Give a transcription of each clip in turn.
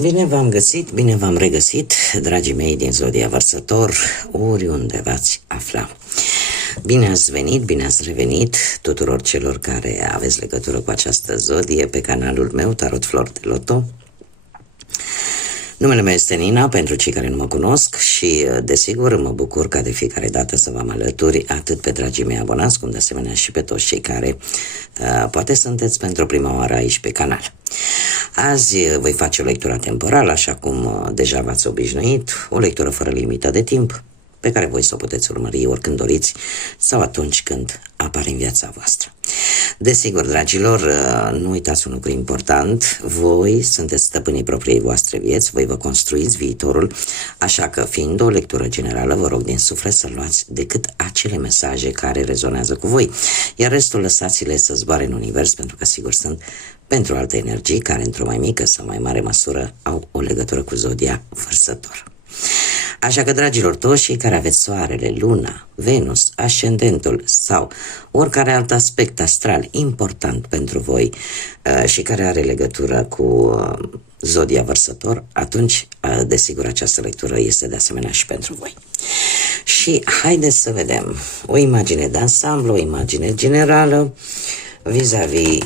Bine v-am găsit, bine v-am regăsit, dragii mei din Zodia Vărsător, oriunde v-ați afla. Bine ați venit, bine ați revenit tuturor celor care aveți legătură cu această zodie pe canalul meu, Tarot Flor de Loto. Numele meu este Nina, pentru cei care nu mă cunosc și, desigur, mă bucur ca de fiecare dată să vă am alături atât pe dragii mei abonați, cum de asemenea și pe toți cei care poate sunteți pentru prima oară aici pe canal. Azi voi face o lectură temporală, așa cum deja v-ați obișnuit, o lectură fără limită de timp, pe care voi să o puteți urmări oricând doriți sau atunci când apare în viața voastră. Desigur, dragilor, nu uitați un lucru important, voi sunteți stăpânii propriei voastre vieți, voi vă construiți viitorul, așa că, fiind o lectură generală, vă rog din suflet să luați decât acele mesaje care rezonează cu voi, iar restul lăsați-le să zboare în univers, pentru că, sigur, sunt pentru alte energii care, într-o mai mică sau mai mare măsură, au o legătură cu Zodia Vărsător. Așa că, dragilor, toți cei care aveți soarele, luna, Venus, ascendentul sau oricare alt aspect astral important pentru voi și care are legătură cu Zodia Vărsător, atunci, desigur, această lectură este de asemenea și pentru voi. Și haideți să vedem o imagine de ansamblu, o imagine generală vis-a-vis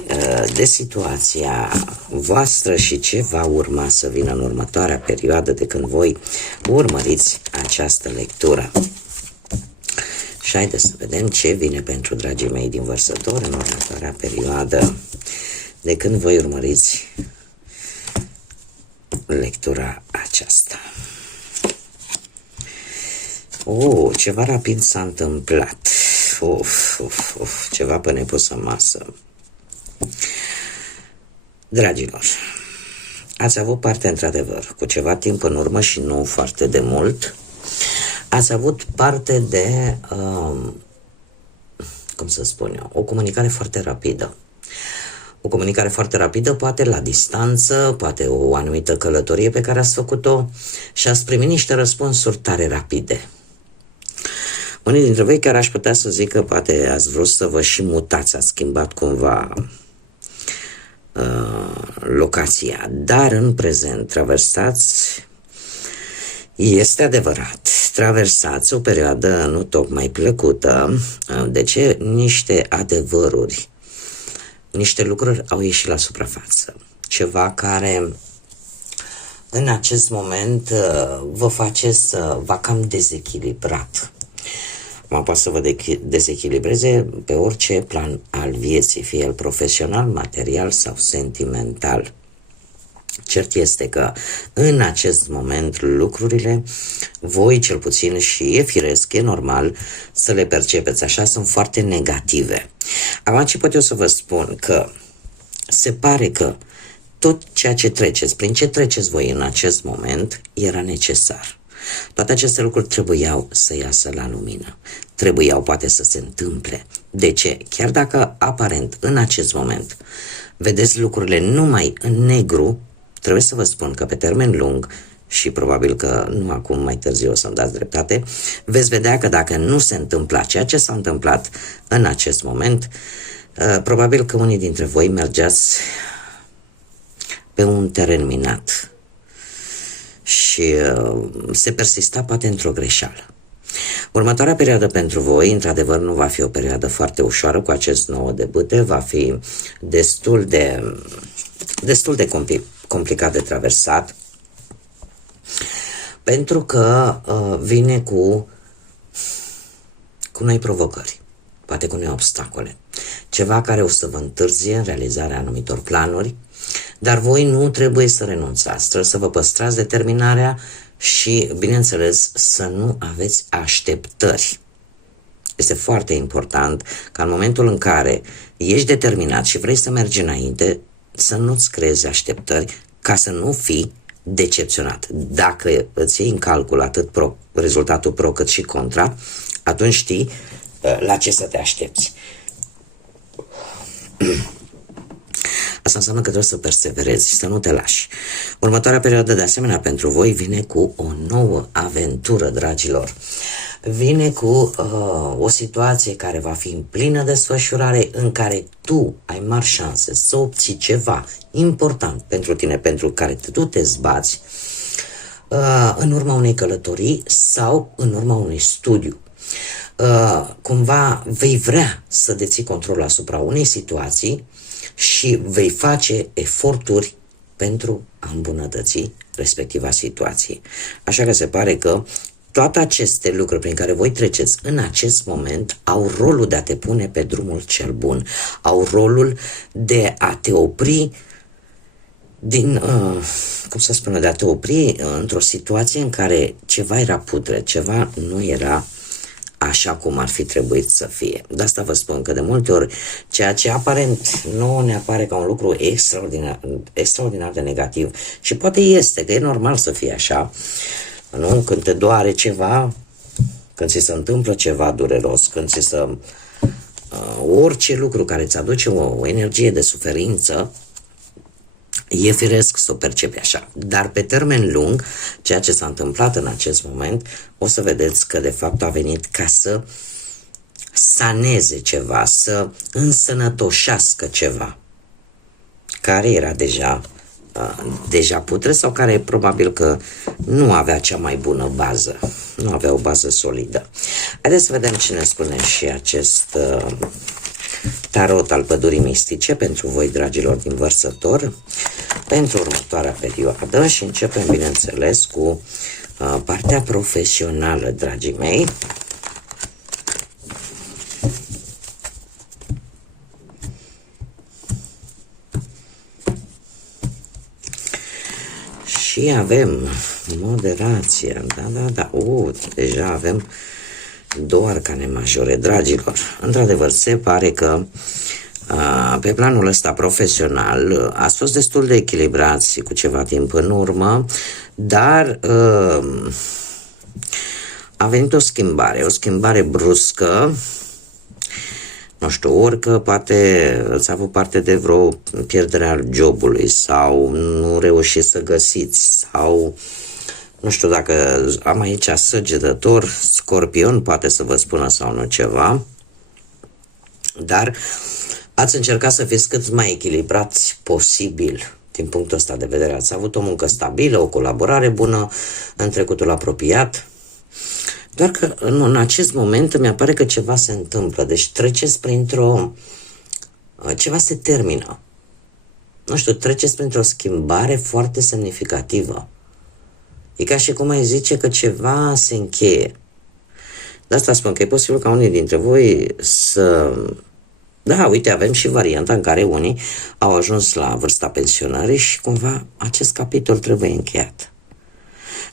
de situația voastră și ce va urma să vină în următoarea perioadă de când voi urmăriți această lectură. Și haideți să vedem ce vine pentru dragii mei din Vărsător în următoarea perioadă de când voi urmăriți lectura aceasta. Ceva rapid s-a întâmplat. Ceva pe nepus în masă. Dragilor, ați avut parte, într-adevăr, cu ceva timp în urmă și nu foarte de mult, ați avut parte de, cum să spun eu, o comunicare foarte rapidă. O comunicare foarte rapidă, poate la distanță, poate o anumită călătorie pe care ați făcut-o și ați primit niște răspunsuri tare rapide. Unii dintre voi chiar aș putea să zic că poate ați vrut să vă și mutați, ați schimbat cumva locația, dar în prezent traversați, este adevărat, traversați o perioadă nu tocmai plăcută. De ce? Niște adevăruri, niște lucruri au ieșit la suprafață, ceva care în acest moment vă face să vă cam dezechilibrat. Poate să vă dezechilibreze pe orice plan al vieții, fie el profesional, material sau sentimental. Cert este că în acest moment lucrurile, voi cel puțin, și e firesc, e normal să le percepeți așa, sunt foarte negative. Acum ce pot eu să vă spun? Că se pare că tot ceea ce treceți, prin ce treceți voi în acest moment, era necesar. Toate aceste lucruri trebuiau să iasă la lumină, trebuiau poate să se întâmple. De ce? Chiar dacă aparent în acest moment vedeți lucrurile numai în negru, trebuie să vă spun că pe termen lung, și probabil că nu acum, mai târziu o să-mi dați dreptate, veți vedea că dacă nu se întâmpla ceea ce s-a întâmplat în acest moment, probabil că unii dintre voi mergeați pe un teren minat și se persista poate într-o greșeală. Următoarea perioadă pentru voi, într-adevăr, nu va fi o perioadă foarte ușoară cu acest nou debut, va fi destul de complicat de traversat, pentru că vine cu noi provocări, poate cu noi obstacole, ceva care o să vă întârzie în realizarea anumitor planuri, dar voi nu trebuie să renunțați, trebuie să vă păstrați determinarea și, bineînțeles, să nu aveți așteptări. Este foarte important ca în momentul în care ești determinat și vrei să mergi înainte, să nu-ți creezi așteptări ca să nu fii decepționat. Dacă îți iei în calcul atât rezultatul pro cât și contra, atunci știi la ce să te aștepți. Asta înseamnă că trebuie să perseverezi și să nu te lași. Următoarea perioadă, de asemenea, pentru voi vine cu o nouă aventură, dragilor. vine cu o situație care va fi în plină desfășurare, în care tu ai mari șanse să obții ceva important pentru tine, pentru care tu te zbați, în urma unei călătorii sau în urma unui studiu. Cumva vei vrea să deții controlul asupra unei situații și vei face eforturi pentru a îmbunătăți respectiva situație. Așa că se pare că toate aceste lucruri prin care voi treceți în acest moment au rolul de a te pune pe drumul cel bun, au rolul de a te opri din, de a te opri într-o situație în care ceva era putred, ceva nu era așa cum ar fi trebuit să fie. De asta vă spun că de multe ori ceea ce aparent nu ne apare ca un lucru extraordinar de negativ, și poate este, că e normal să fie așa, nu? Când te doare ceva, când ți se întâmplă ceva dureros, când ți se orice lucru care îți aduce o energie de suferință, e firesc să o percepi așa. Dar pe termen lung, ceea ce s-a întâmplat în acest moment, o să vedeți că de fapt a venit ca să saneze ceva, să însănătoșească ceva care era deja putred sau care probabil că nu avea cea mai bună bază, nu avea o bază solidă. Haideți să vedem ce ne spune și acest tarot al pădurii mistice pentru voi, dragilor din Vărsător, pentru următoarea perioadă, și începem, bineînțeles, cu partea profesională, dragii mei. Și avem moderația, da. Deja avem două arcane majore, dragilor. Într-adevăr, se pare că pe planul ăsta profesional ați fost destul de echilibrați cu ceva timp în urmă, dar a venit o schimbare bruscă, nu știu, ori că poate ați avut parte de vreo pierdere al jobului sau nu reușiți să găsiți, sau nu știu dacă am aici Săgetător, Scorpion, poate să vă spună sau nu ceva, dar ați încercat să fiți cât mai echilibrați posibil din punctul ăsta de vedere. Ați avut o muncă stabilă, o colaborare bună în trecutul apropiat, doar că în acest moment mi apare că ceva se întâmplă, deci treceți ceva se termină. Nu știu, treceți printr-o schimbare foarte semnificativă. E ca și cum ai zice că ceva se încheie. De asta spun că e posibil ca unii dintre voi să... Da, uite, avem și varianta în care unii au ajuns la vârsta pensionării și cumva acest capitol trebuie încheiat.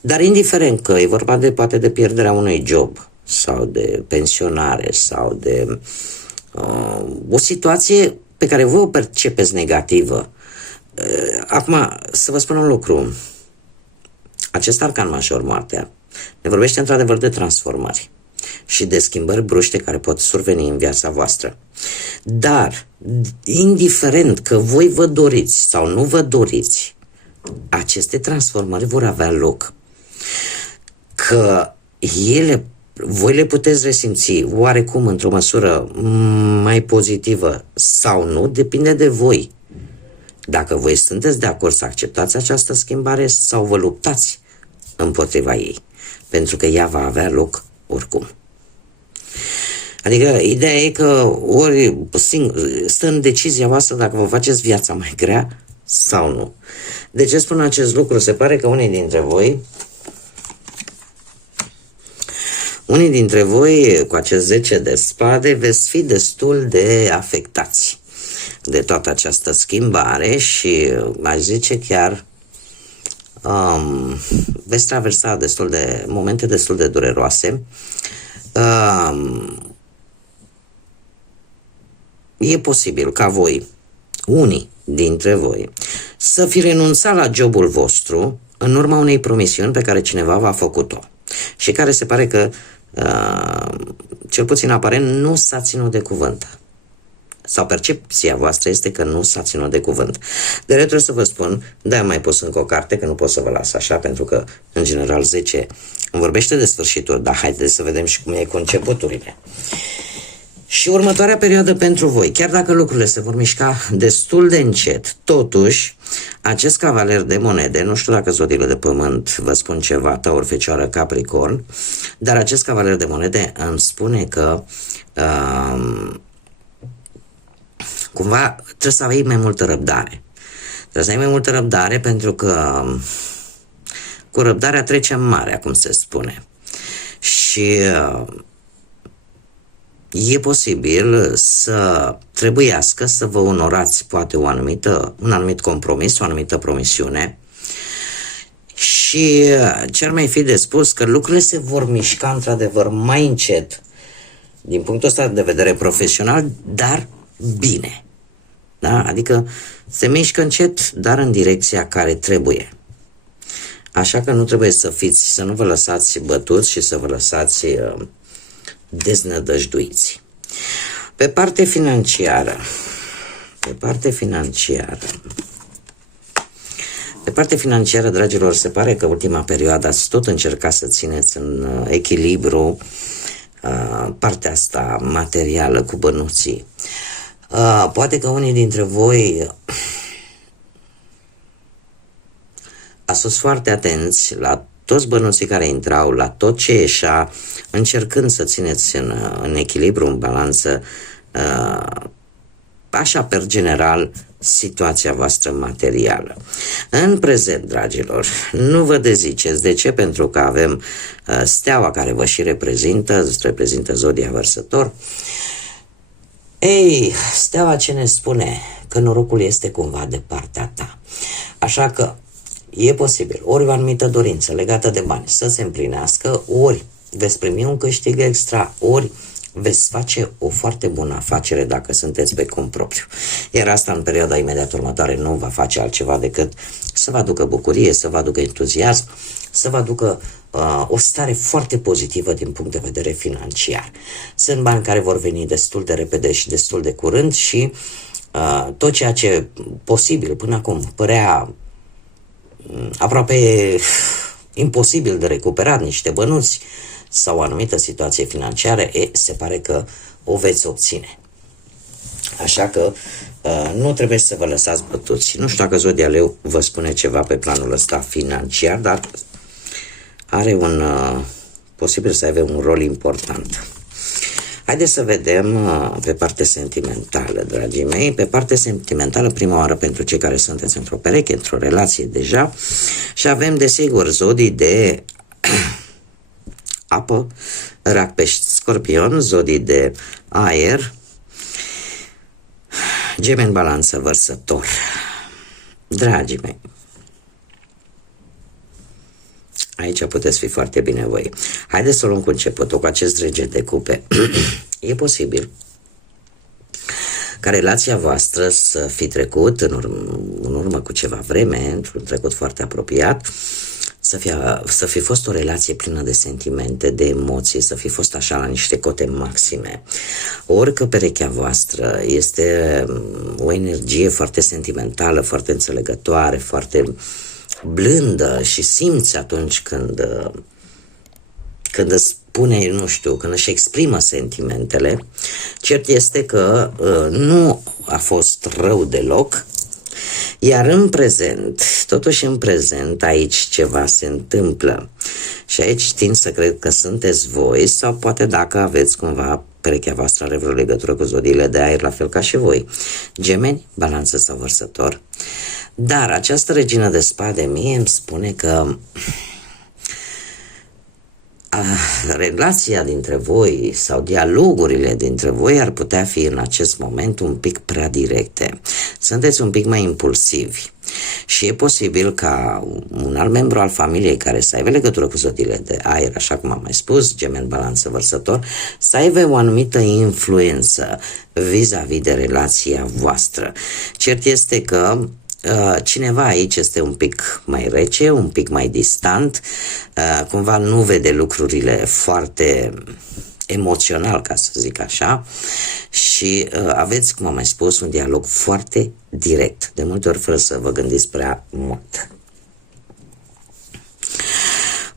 Dar indiferent că e vorba poate de pierderea unui job sau de pensionare sau de o situație pe care voi o percepeți negativă. Acum, să vă spun un lucru. Acest arcan major, moartea, ne vorbește într-adevăr de transformări și de schimbări bruște care pot surveni în viața voastră. Dar, indiferent că voi vă doriți sau nu vă doriți, aceste transformări vor avea loc. Că voi le puteți resimți oarecum într-o măsură mai pozitivă sau nu, depinde de voi. Dacă voi sunteți de acord să acceptați această schimbare sau vă luptați împotriva ei, pentru că ea va avea loc oricum. Adică ideea e că ori stă în decizia voastră dacă vă faceți viața mai grea sau nu. De ce spun acest lucru? Se pare că unii dintre voi cu acest 10 de spade veți fi destul de afectați de toată această schimbare și aș zice chiar veți traversa momente destul de dureroase. E posibil ca voi, unii dintre voi, să fi renunțat la jobul vostru în urma unei promisiuni pe care cineva v-a făcut-o și care se pare că, cel puțin aparent, nu s-a ținut de cuvânt. sau percepția voastră este că nu s-a ținut de cuvânt. De trebuie să vă spun, de-aia mai pus încă o carte, că nu pot să vă las așa, pentru că, în general, 10 îmi vorbește de sfârșitul, dar haideți să vedem și cum e cu începuturile. Și următoarea perioadă pentru voi, chiar dacă lucrurile se vor mișca destul de încet, totuși, acest cavaler de monede, nu știu dacă zodiile de pământ vă spun ceva, Taur, Fecioară, Capricorn, dar acest cavaler de monede îmi spune că cumva trebuie să ai mai multă răbdare. Trebuie să ai mai multă răbdare pentru că cu răbdarea trecem marea, cum se spune. Și e posibil să trebuiască să vă onorați poate un anumit compromis, o anumită promisiune. Și ce ar mai fi de spus, că lucrurile se vor mișca într-adevăr mai încet din punctul ăsta de vedere profesional, dar bine. Da? Adică se mișcă încet, dar în direcția care trebuie. Așa că nu trebuie să nu vă lăsați bătuți și să vă lăsați deznădăjduiți. Pe partea financiară, dragilor, se pare că ultima perioadă ați tot încercat să țineți în echilibru partea asta materială cu bănuții. Poate că unii dintre voi ați fost foarte atenți la toți bănuții care intrau, la tot ce ieșea, încercând să țineți în echilibru, în balanță, așa per general, situația voastră materială. În prezent, dragilor, nu vă deziceți. De ce? Pentru că avem steaua care vă și reprezintă zodia Vărsător. Ei, steaua ce ne spune? Că norocul este cumva de partea ta. Așa că e posibil ori o anumită dorință legată de bani să se împlinească, ori veți primi un câștig extra, ori veți face o foarte bună afacere dacă sunteți pe cont propriu. Iar asta în perioada imediat următoare nu va face altceva decât să vă aducă bucurie, să vă aducă entuziasm, să vă aducă o stare foarte pozitivă din punct de vedere financiar. Sunt bani care vor veni destul de repede și destul de curând și tot ceea ce posibil până acum părea aproape imposibil de recuperat, niște bănuți sau o anumită situație financiară, se pare că o veți obține. Așa că nu trebuie să vă lăsați bătuți. Nu știu dacă Zodia Leu vă spune ceva pe planul ăsta financiar, dar are posibil să aibă un rol important. Haideți să vedem pe partea sentimentală, dragii mei. Pe partea sentimentală, prima oară pentru cei care sunteți într-o pereche, într-o relație deja, și avem desigur zodii de apă, Rac, Pești, Scorpion, zodii de aer, Gemeni, Balanță, Vărsător. Dragii mei, aici puteți fi foarte bine voi. Haideți să o luăm cu începutul, cu acest rege de cupe. E posibil ca relația voastră să fi trecut în urmă cu ceva vreme, într-un trecut foarte apropiat, să fi fost o relație plină de sentimente, de emoții, să fi fost așa la niște cote maxime. Ori că perechea voastră este o energie foarte sentimentală, foarte înțelegătoare, foarte blândă și simți atunci când îți spune, nu știu, când își exprimă sentimentele. Cert este că nu a fost rău deloc, iar în prezent, totuși în prezent, aici ceva se întâmplă. Și aici tind să cred că sunteți voi, sau poate dacă aveți cumva, perechea voastră are vreo legătură cu zodiile de aer, la fel ca și voi. Gemeni, Balanță sau Vărsător. Dar această regină de spade mie îmi spune că relația dintre voi sau dialogurile dintre voi ar putea fi în acest moment un pic prea directe. Sunteți un pic mai impulsivi și e posibil ca un alt membru al familiei care să aibă legătură cu zodiile de aer, așa cum am mai spus, Gemeni, Balanță, Vărsător, să aibă o anumită influență vis-a-vis de relația voastră. Cert este că cineva aici este un pic mai rece, un pic mai distant, cumva nu vede lucrurile foarte emoțional, ca să zic așa, și aveți, cum am mai spus, un dialog foarte direct, de multe ori fără să vă gândiți prea mult.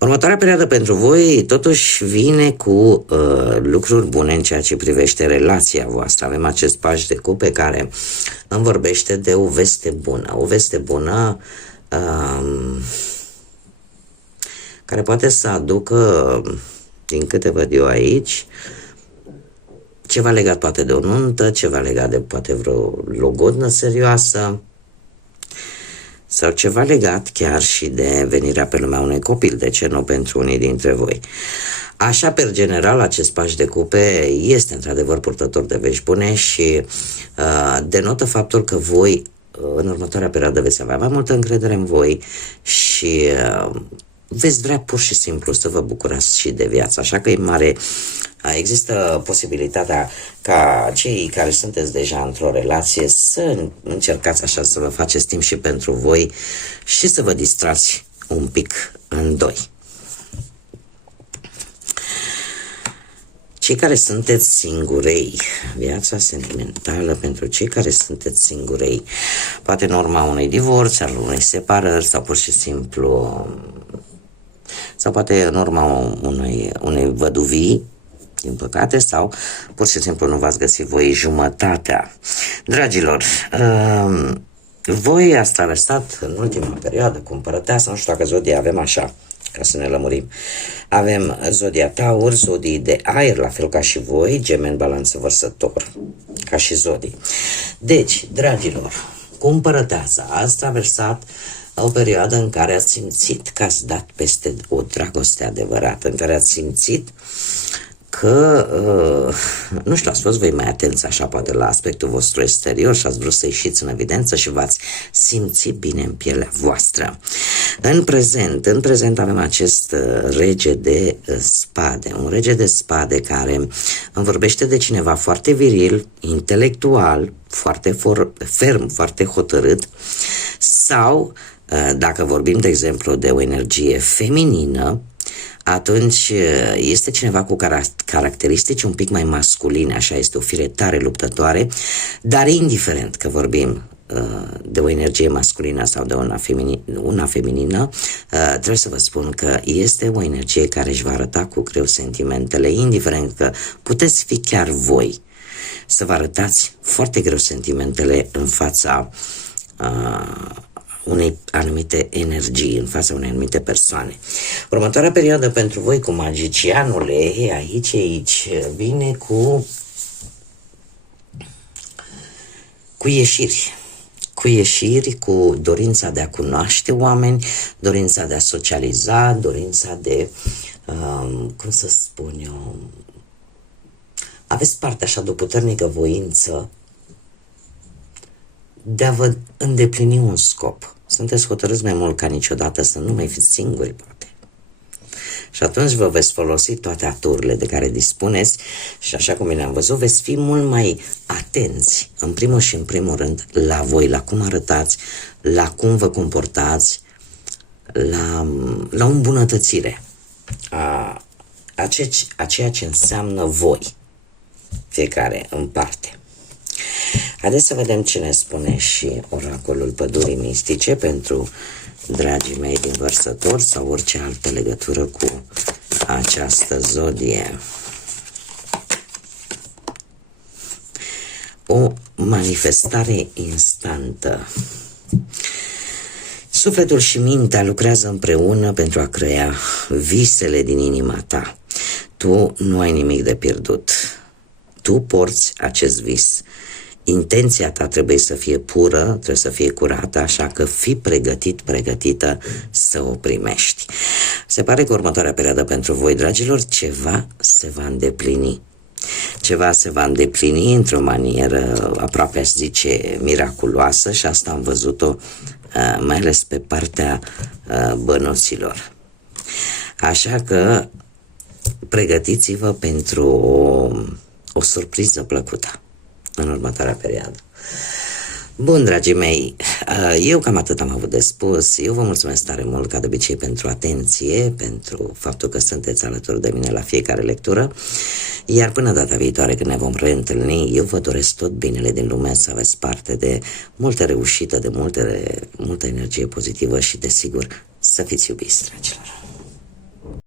Următoarea perioadă pentru voi totuși vine cu lucruri bune în ceea ce privește relația voastră. Avem acest paș de cupe care îmi vorbește de o veste bună. O veste bună care poate să aducă, din câte văd eu aici, ceva legat poate de o nuntă, ceva legat de poate vreo logodnă serioasă, sau ceva legat chiar și de venirea pe lumea unui copil, de ce nu pentru unii dintre voi. Așa, per general, acest paș de cupe este într-adevăr purtător de vești bune și denotă faptul că voi în următoarea perioadă veți avea mai multă încredere în voi și veți vrea pur și simplu să vă bucurați și de viață. Așa că e mare, există posibilitatea ca cei care sunteți deja într-o relație să încercați așa să vă faceți timp și pentru voi și să vă distrați un pic în doi. Cei care sunteți singurei, viața sentimentală pentru cei care sunteți singurei, poate în urma unui divorț, al unei separări sau pur și simplu, sau poate în urma unei văduvii, din păcate, sau pur și simplu nu v-ați găsit voi jumătatea. Dragilor, voi ați traversat în ultima perioadă cu Împărăteasa, nu știu dacă zodia avem așa, ca să ne lămurim. Avem zodia Taur, zodii de aer, la fel ca și voi, Gemeni, Balanță, Vărsător, ca și zodii. Deci, dragilor, cu Împărăteasa ați traversat o perioadă în care ați simțit că ați dat peste o dragoste adevărată, în care ați simțit că, nu știu, ați fost voi mai atenți așa poate la aspectul vostru exterior și ați vrut să ieșiți în evidență și v-ați simțit bine în pielea voastră. În prezent avem acest rege de spade, un rege de spade care îmi vorbește de cineva foarte viril, intelectual, foarte ferm, foarte hotărât, sau, dacă vorbim, de exemplu, de o energie feminină, atunci este cineva cu caracteristici un pic mai masculine, așa, este o fire tare luptătoare, dar indiferent că vorbim de o energie masculină sau de una feminină, trebuie să vă spun că este o energie care își va arăta cu greu sentimentele, indiferent că puteți fi chiar voi să vă arătați foarte greu sentimentele în fața unei anumite energii, în fața unei anumite persoane. Următoarea perioadă pentru voi cu magicianul, aici vine cu ieșiri, cu dorința de a cunoaște oameni, dorința de a socializa, dorința de, cum să spun eu, aveți parte așa de o puternică voință de a vă îndeplini un scop. Sunteți hotărâți mai mult ca niciodată să nu mai fiți singuri, poate. Și atunci vă veți folosi toate aturile de care dispuneți și, așa cum bine am văzut, veți fi mult mai atenți, în primul și în primul rând, la voi, la cum arătați, la cum vă comportați, la o îmbunătățire a ceea ce înseamnă voi, fiecare în parte. Haideți să vedem ce ne spune și oracolul pădurii mistice pentru dragii mei din Vărsător sau orice altă legătură cu această zodie. O manifestare instantă. Sufletul și mintea lucrează împreună pentru a crea visele din inima ta. Tu nu ai nimic de pierdut. Tu porți acest vis. Intenția ta trebuie să fie pură, trebuie să fie curată, așa că fii pregătită să o primești. Se pare că următoarea perioadă pentru voi, dragilor, ceva se va îndeplini. Ceva se va îndeplini într-o manieră aproape, aș zice, miraculoasă și asta am văzut-o mai ales pe partea bănuților. Așa că pregătiți-vă pentru o surpriză plăcută în următoarea perioadă. Bun, dragii mei, eu cam atât am avut de spus. Eu vă mulțumesc tare mult, ca de obicei, pentru atenție, pentru faptul că sunteți alături de mine la fiecare lectură. Iar până data viitoare când ne vom reîntâlni, eu vă doresc tot binele din lume, să aveți parte de multă reușită, de multă energie pozitivă și, desigur, să fiți iubiți, dragilor.